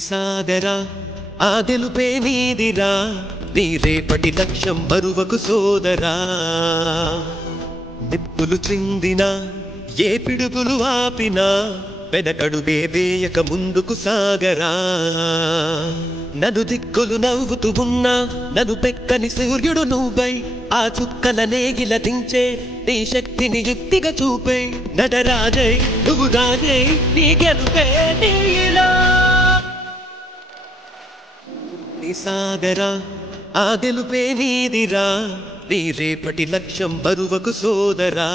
సాగరా ఆ గెలుపే నీదిరా నీ రేపటి లక్ష్యం బరువకు సోదరా నిప్పులు చిందిన ఏ పిడుగులు ఆపినా వెనకడుగే వేయక ముందుకు సాగరా నన్ను దిక్కులు నవ్వుతూ ఉన్నా నన్ను పెక్కని సూర్యుడు నువ్వై ఆ చుక్కల నేగిల దించే నీ శక్తిని యుక్తిగా చూపే నటరాజై నువ్వు రాజై నీ గెలుపే నీలా సాగరా ఆ గెలుపే నీదిరా నీ రేపటి లక్ష్యం బరువకు సోదరా